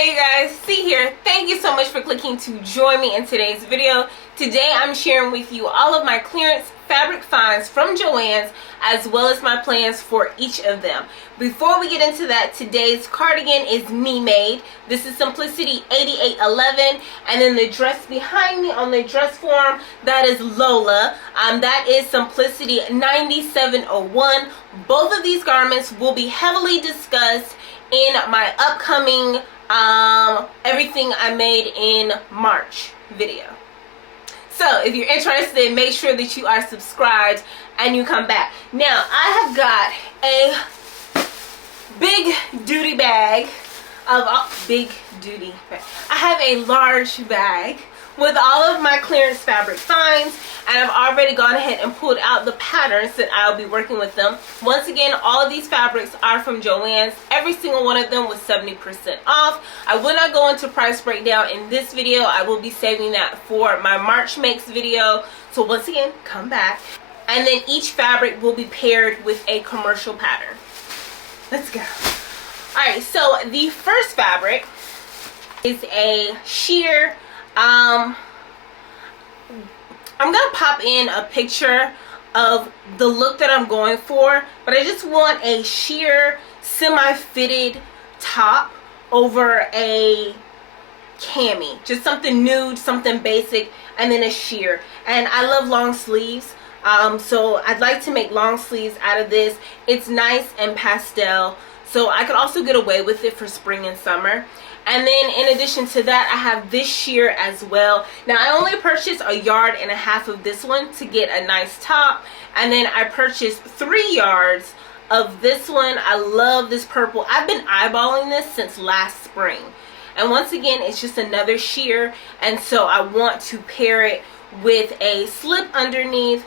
Hey you guys, C here. Thank you so much for clicking to join me in today's video. Today I'm sharing with you all of my clearance fabric finds from Joann's as well as my plans for each of them. Before we get into that, today's cardigan is me made. This is Simplicity 8811, and then the dress behind me on the dress form, that is Lola. That is Simplicity 9701. Both of these garments will be heavily discussed in my upcoming everything I made in March video. So if you're interested, make sure that you are subscribed and you come back. Now I have got a big duty bag of I have a large bag with all of my clearance fabric finds, and I've already gone ahead and pulled out the patterns that I'll be working with them. Once again, all of these fabrics are from Joann's. Every single one of them was 70% off. I will not go into price breakdown in this video. I will be saving that for my March makes video. So once again, come back. And then each fabric will be paired with a commercial pattern. Let's go. Alright, so the first fabric is a sheer I'm gonna pop in a picture of the look that I'm going for, but I just want a sheer semi-fitted top over a cami, just something nude, something basic, and then a sheer. And I love long sleeves, so I'd like to make long sleeves out of this. It's nice and pastel, so I could also get away with it for spring and summer. And then in addition to that, I have this sheer as well. Now I only purchased 1.5 yards of this one to get a nice top, and then I purchased 3 yards of this one. I love this purple. I've been eyeballing this since last spring, and once again it's just another sheer, and so I want to pair it with a slip underneath,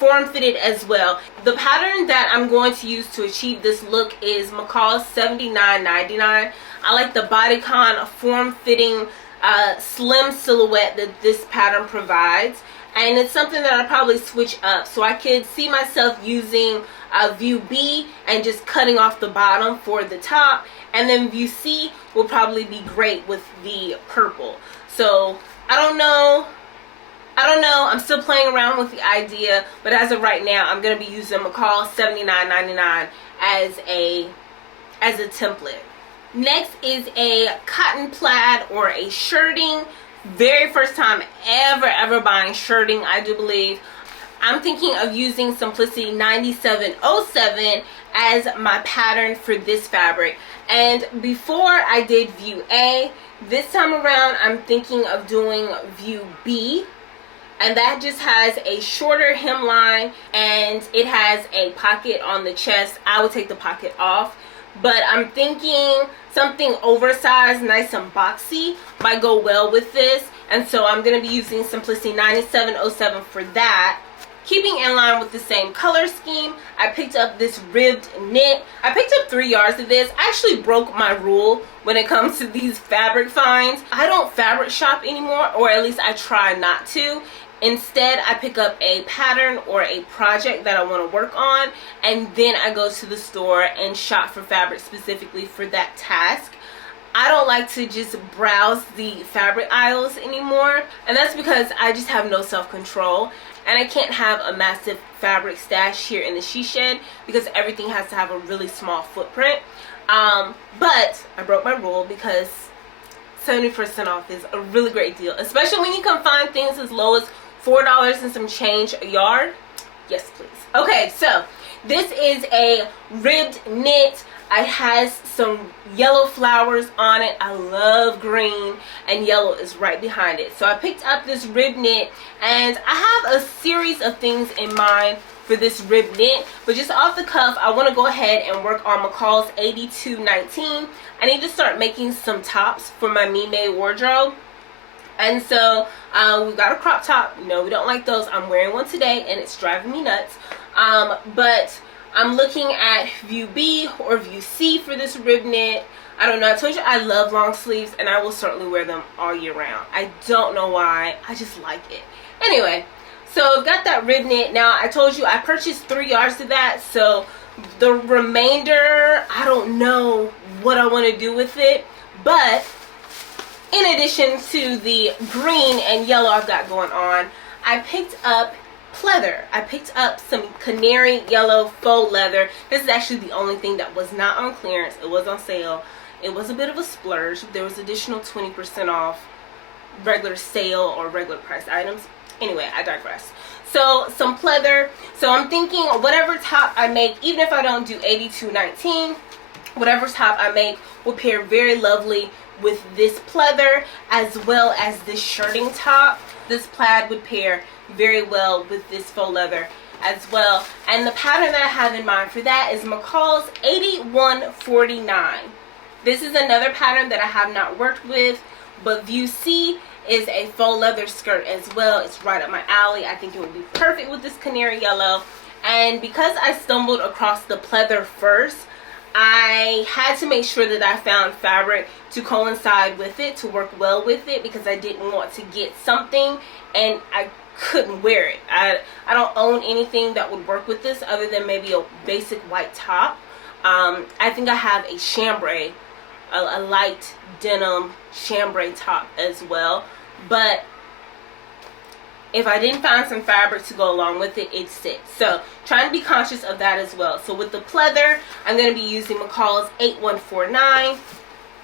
form fitted as well. The pattern that I'm going to use to achieve this look is McCall's 79.99. I like the bodycon form fitting slim silhouette that this pattern provides, and it's something that I'll probably switch up. So I could see myself using view B and just cutting off the bottom for the top, and then view C will probably be great with the purple. So I don't know, I'm still playing around with the idea, but as of right now I'm going to be using McCall 79.99 as a template. Next is a cotton plaid or a shirting. Very first time ever buying shirting, I do believe. I'm thinking of using Simplicity 9707 as my pattern for this fabric. And before I did view A, this time around I'm thinking of doing view B. And that just has a shorter hemline and it has a pocket on the chest. I would take the pocket off, but I'm thinking something oversized, nice and boxy might go well with this, and so I'm going to be using Simplicity 9707 for that. Keeping in line with the same color scheme, I picked up this ribbed knit. I picked up 3 yards of this. I actually broke my rule when it comes to these fabric finds. I don't fabric shop anymore, or at least I try not to. Instead, I pick up a pattern or a project that I want to work on, and then I go to the store and shop for fabric specifically for that task. I don't like to just browse the fabric aisles anymore, and that's because I just have no self-control, and I can't have a massive fabric stash here in the she shed because everything has to have a really small footprint. But I broke my rule because 70% off is a really great deal, especially when you can find things as low as $4 and some change a yard. Yes, please. Okay, so this is a ribbed knit. It has some yellow flowers on it. I love green, and yellow is right behind it. So I picked up this ribbed knit, and I have a series of things in mind for this ribbed knit, but just off the cuff, I want to go ahead and work on McCall's 8219. I need to start making some tops for my Me Made wardrobe. And so we've got a crop top. No, we don't like those. I'm wearing one today and it's driving me nuts. But I'm looking at view B or view C for this rib knit. I don't know. I told you I love long sleeves and I will certainly wear them all year round. I don't know why. I just like it. Anyway, so I've got that rib knit. Now I told you I purchased 3 yards of that. So the remainder, I don't know what I want to do with it. But in addition to the green and yellow I've got going on, I picked up pleather. I picked up some canary yellow faux leather. This is actually the only thing that was not on clearance. It was on sale. It was a bit of a splurge. There was additional 20% off regular sale or regular price items. Anyway, I digress. So some pleather. So I'm thinking whatever top I make, even if I don't do 8219, whatever top I make will pair very lovely with this pleather, as well as this shirting top. This plaid would pair very well with this faux leather as well. And the pattern that I have in mind for that is McCall's 8149. This is another pattern that I have not worked with, but View C is a faux leather skirt as well. It's right up my alley. I think it would be perfect with this canary yellow. And because I stumbled across the pleather first, I had to make sure that I found fabric to coincide with it, to work well with it, because I didn't want to get something and I couldn't wear it. I don't own anything that would work with this other than maybe a basic white top. I think I have a chambray, a light denim chambray top as well, but if I didn't find some fabric to go along with it, it sits. So trying to be conscious of that as well. So with the pleather, I'm going to be using McCall's 8149.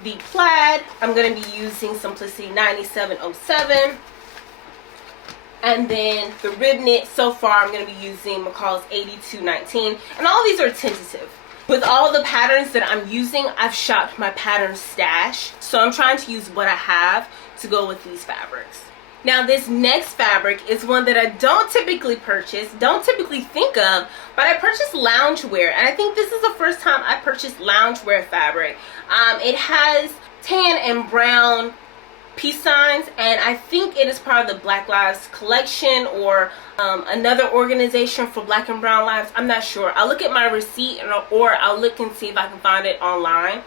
The plaid, I'm going to be using Simplicity 9707. And then the rib knit, so far I'm going to be using McCall's 8219. And all these are tentative. With all the patterns that I'm using, I've shopped my pattern stash. So I'm trying to use what I have to go with these fabrics. Now this next fabric is one that I don't typically purchase, don't typically think of, but I purchased loungewear, and I think this is the first time I purchased loungewear fabric. It has tan and brown peace signs, and I think it is part of the Black Lives collection or another organization for Black and Brown Lives. I'm not sure. I'll look at my receipt or I'll look and see if I can find it online.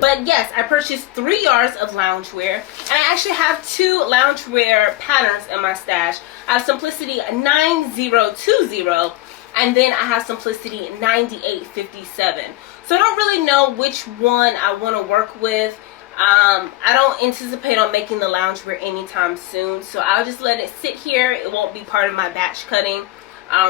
But yes, I purchased 3 yards of loungewear, and I actually have 2 loungewear patterns in my stash. I have Simplicity 9020, and then I have Simplicity 9857. So I don't really know which one I want to work with. I don't anticipate on making the loungewear anytime soon, so I'll just let it sit here. It won't be part of my batch cutting.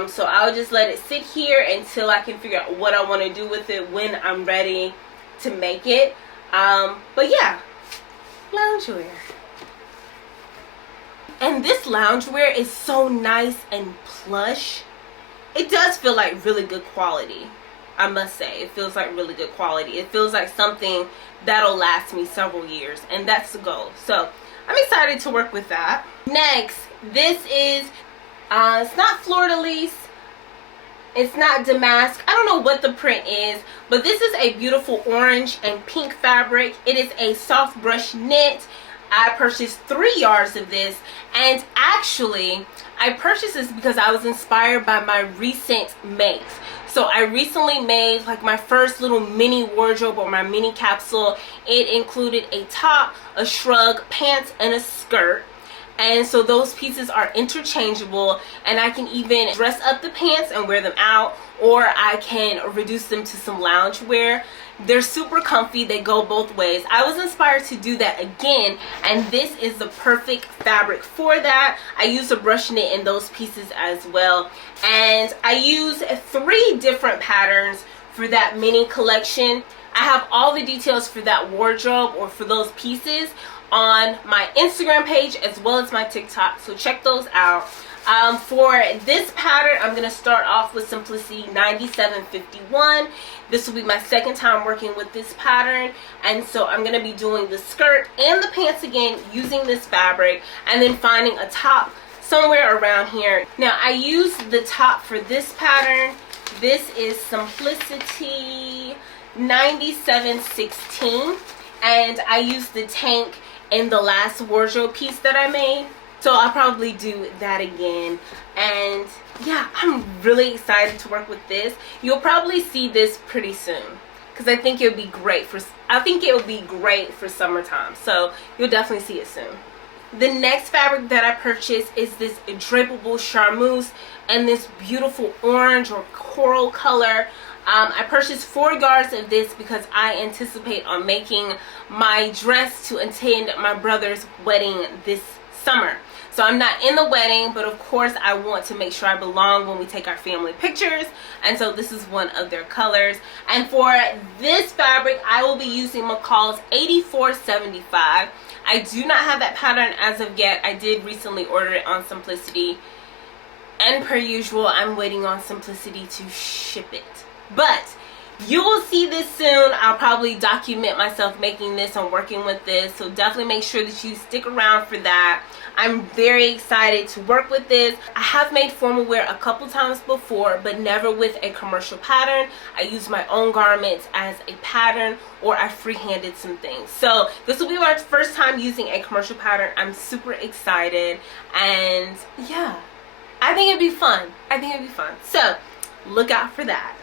So I'll just let it sit here until I can figure out what I want to do with it when I'm ready to make it. But yeah, loungewear. And this loungewear is so nice and plush. It does feel like really good quality, I must say. It feels like really good quality. It feels like something that'll last me several years, and that's the goal. So I'm excited to work with that. Next, this is it's not fleur-de-lis, it's not damask. I don't know what the print is, but this is a beautiful orange and pink fabric. It is a soft brush knit. I purchased 3 yards of this, and actually I purchased this because I was inspired by my recent makes. So I recently made like my first little mini wardrobe or my mini capsule. It included a top, a shrug, pants, and a skirt. And so those pieces are interchangeable, and I can even dress up the pants and wear them out, or I can reduce them to some loungewear. They're super comfy. They go both ways. I was inspired to do that again, and this is the perfect fabric for that. I used a brush knit in those pieces as well, and I used 3 different patterns for that mini collection. I have all the details for that wardrobe or for those pieces on my Instagram page as well as my TikTok, so check those out. For this pattern, I'm going to start off with Simplicity 9751. This will be my second time working with this pattern, and so I'm going to be doing the skirt and the pants again using this fabric, and then finding a top somewhere around here. Now I used the top for this pattern. This is Simplicity 9716, and I used the tank in the last wardrobe piece that I made, so I'll probably do that again. And yeah, I'm really excited to work with this. You'll probably see this pretty soon because I think it would be great for summertime, so you'll definitely see it soon. The next fabric that I purchased is this drapable charmeuse and this beautiful orange or coral color. I purchased 4 yards of this because I anticipate on making my dress to attend my brother's wedding this summer. So I'm not in the wedding, but of course I want to make sure I belong when we take our family pictures. And so this is one of their colors. And for this fabric, I will be using McCall's 8475. I do not have that pattern as of yet. I did recently order it on Simplicity. And per usual, I'm waiting on Simplicity to ship it. But you will see this soon. I'll probably document myself making this and working with this. So definitely make sure that you stick around for that. I'm very excited to work with this. I have made formal wear a couple times before, but never with a commercial pattern. I use my own garments as a pattern, or I freehanded some things. So this will be my first time using a commercial pattern. I'm super excited, and yeah, I think it'd be fun. So look out for that.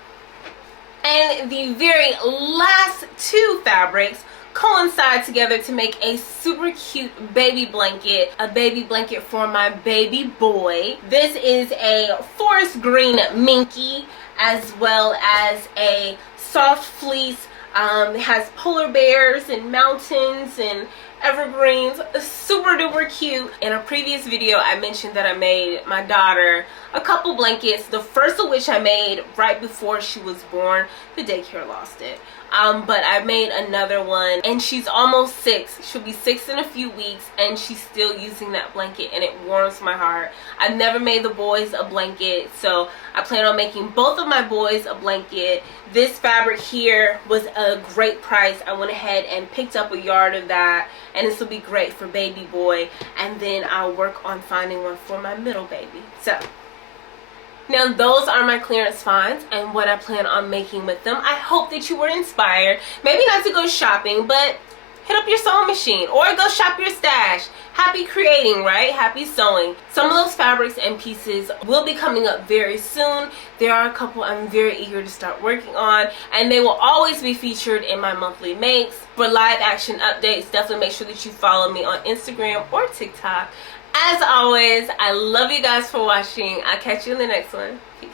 And the very last 2 fabrics coincide together to make a super cute baby blanket, a baby blanket for my baby boy. This is a forest green minky, as well as a soft fleece. It has polar bears and mountains and evergreens. Super duper cute. In a previous video, I mentioned that I made my daughter a couple blankets, the first of which I made right before she was born. The daycare lost it. But I made another one, and she's almost 6. She'll be 6 in a few weeks, and she's still using that blanket, and it warms my heart. I've never made the boys a blanket, so I plan on making both of my boys a blanket. This fabric here was a great price. I went ahead and picked up a yard of that, and this will be great for baby boy, and then I'll work on finding one for my middle baby. So now those are my clearance finds and what I plan on making with them. I hope that you were inspired. Maybe not to go shopping, but hit up your sewing machine or go shop your stash. Happy creating, right? Happy sewing. Some of those fabrics and pieces will be coming up very soon. There are a couple I'm very eager to start working on, and they will always be featured in my monthly makes. For live action updates, definitely make sure that you follow me on Instagram or TikTok. As always, I love you guys for watching. I'll catch you in the next one. Peace.